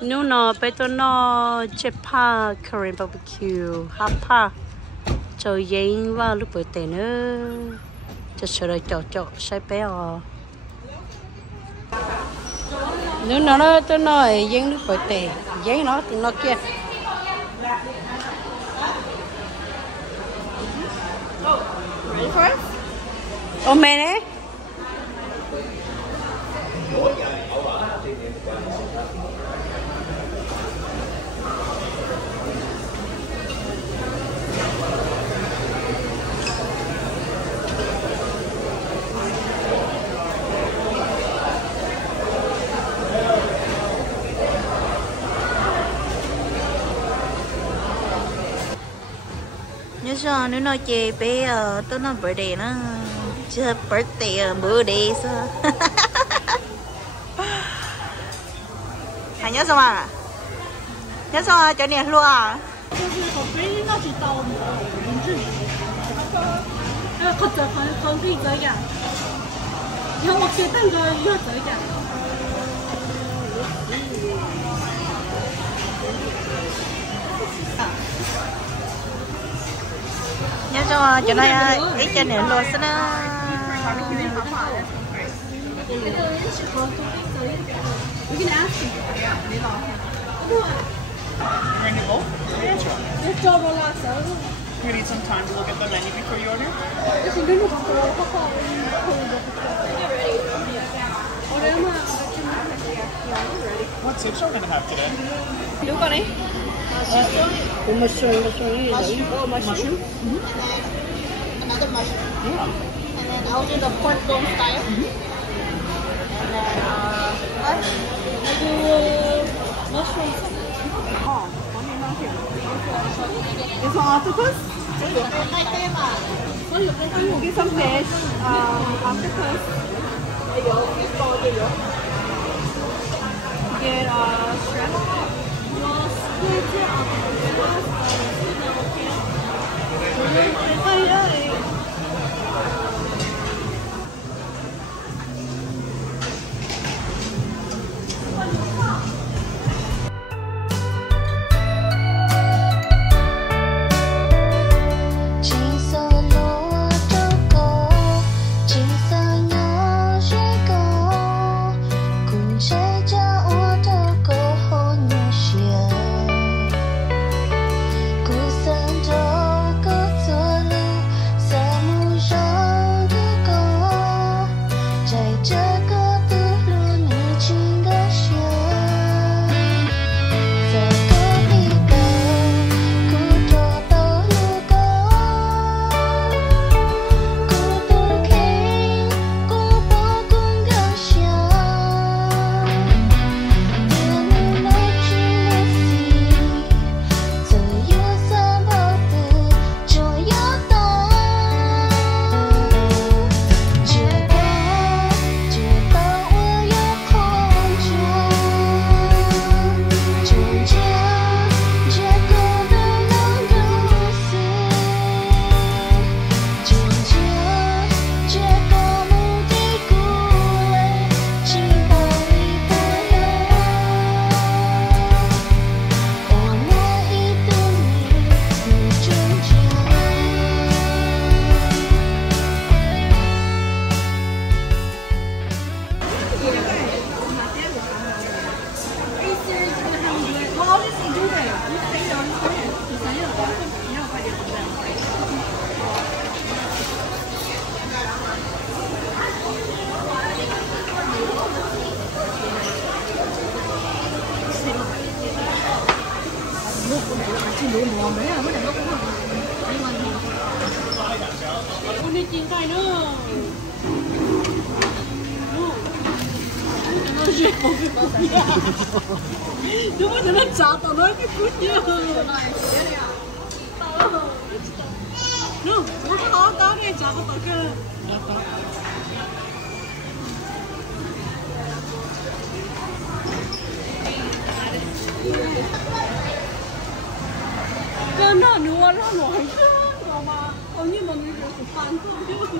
Nếu nó bây giờ nó chế pa Korean barbecue hấp pa cho giấy và lúc bữa tết nữa cho sửa lại chỗ sai bé à nếu nó tôi nói giấy lúc bữa tết giấy nó thì nó kia Ready for it? ô mẹ đấy Nhớ sao nếu nói chê bé tôi nói birthday nó chưa birthday birthday sao还nhớ sao à nhớ sao à cho年luôn啊就是我杯那几刀林志玲，或者可以这样，然后我给蛋糕要这样。nhớ sao cho nó ít cho年luôn sao nó We can ask him. Ready to go? Let's go roll out so. You need some time to look at the menu before you order? If you don't go, What soups are we gonna have today? You got it? mushroom mushroom. Another mushroom. Yeah. And then I'll do the pork bone style. And then I do mushroom. It's an octopus? We'll get some fish, octopus. Get shrimp. Đi chín tay nữa. Đúng rồi, nó chả tao nói cái cút nhá. Đúng, nó có đó đi chả có tao cơ. Cái nó nuôi nó nổi chứ, mà ông như mà người được ăn thôi chứ.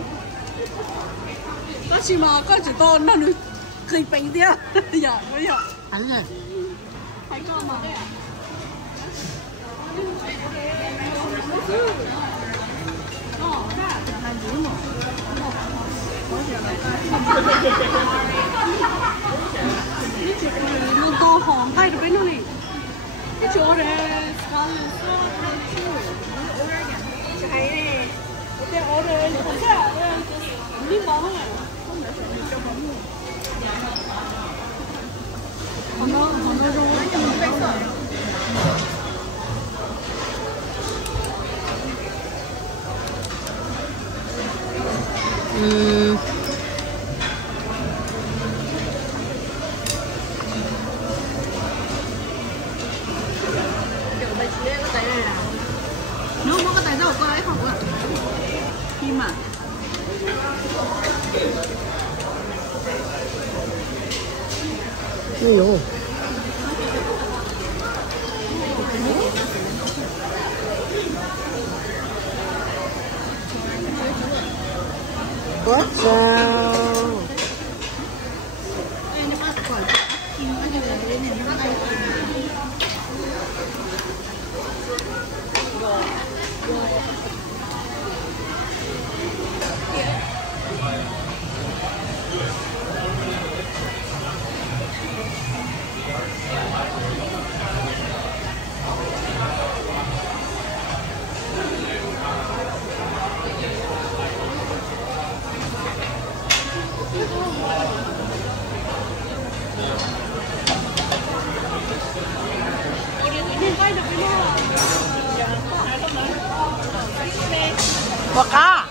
Có gì mà có chỉ to nó nuôi cây bánh đi à? Dạ, bây giờ. ăn rồi 还高吗？哦，那还不嘛。nó to hòn tay được bên nó này cái chỗ này có cái này cái ở đây không sao đi bóng này không để sợ cho bóng còn nó rồi cho mình đánh rồi nếu có cái tay đâu có ấy không ạ khi mà Ủa quá sao Bạc cá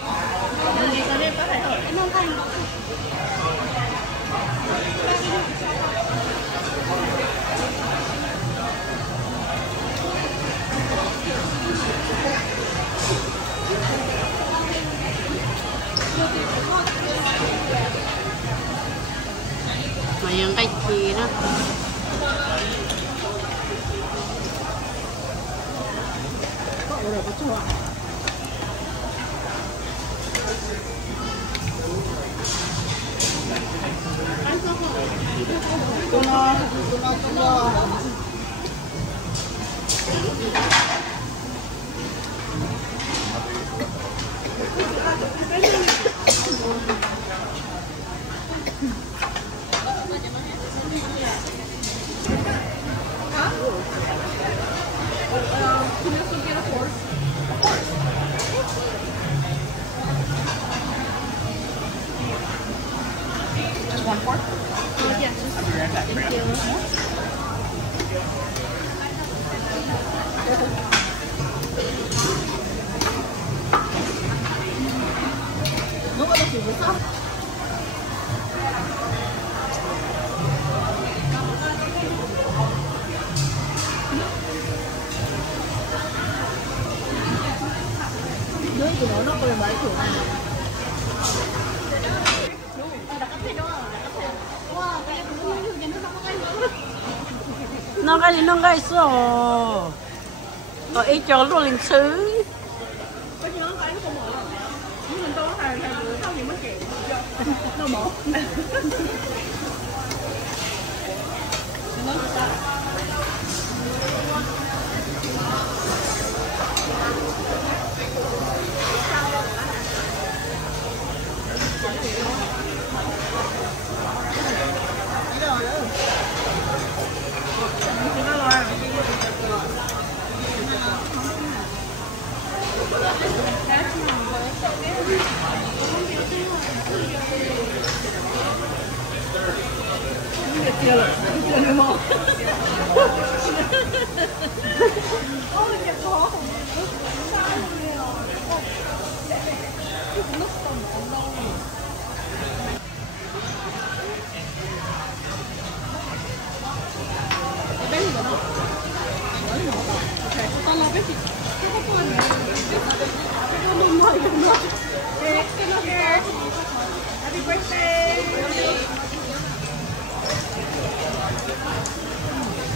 mà những cái gì đó One fork? yes. I'll be right back. Thank you. Nó có được không? Dưới của nó có là mấy kiểu này. nó gai số ở ấy chỗ luôn lịch sử Có gì nó cái nó không mở đâu. Nhưng mình tôi thầy bữa sau gì mới kiện. Nó mở.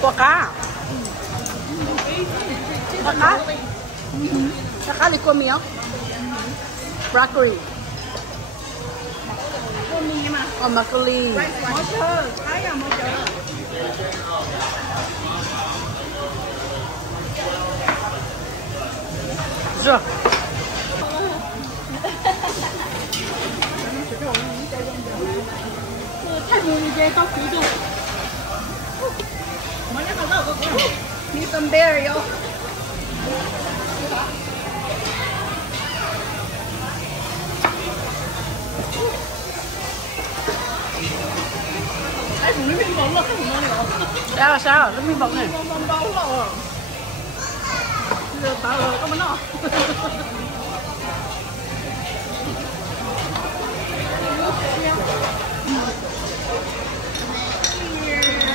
Bạc cá đi qua miếng broccoli broccoli Mỗi chờ, thấy à mỗi chờ. chưa太不理解到几度。你准备了哟。哎，不是面包了，还是哪里了？sao nó mới bông này 面包了。这打了干嘛呢？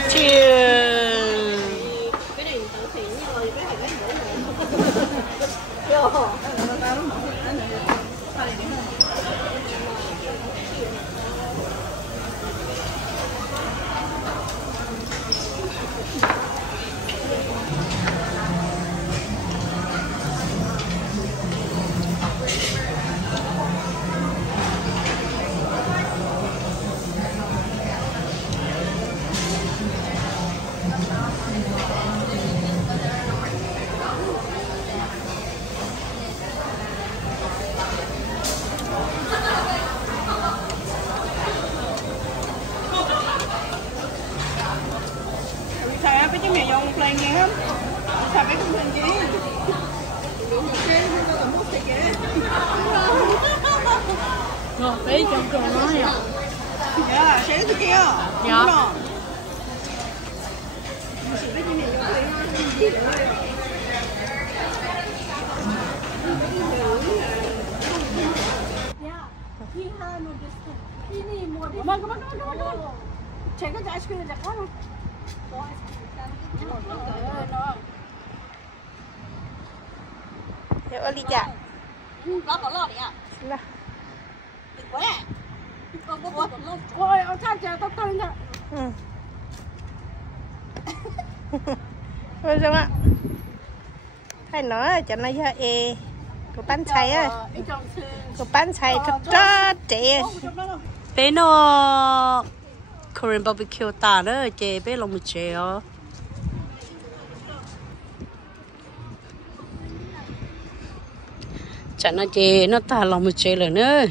Cheers. Cái này tự thiện rồi, cái này Xài cái miệng dùng plan nghe không? Xài cái con gì? Rồi, bé trong cửa nó nhỉ? Dạ, sẽ cái kia. Dạ. 제가 아이스크림 잠깐만. Thế ở đi chả Nó có lọ đấy à? là Đừng quá à? Ôi, ông cha cha tao tên nha. rồi sao ạ hay nói cho nó ra của bán xay á của bán xay thật rất trẻ Bé nó Korean barbecue ta đó chị bé lòng một triệu. Chẳng nó chị nó ta lòng một triệu rồi nữa.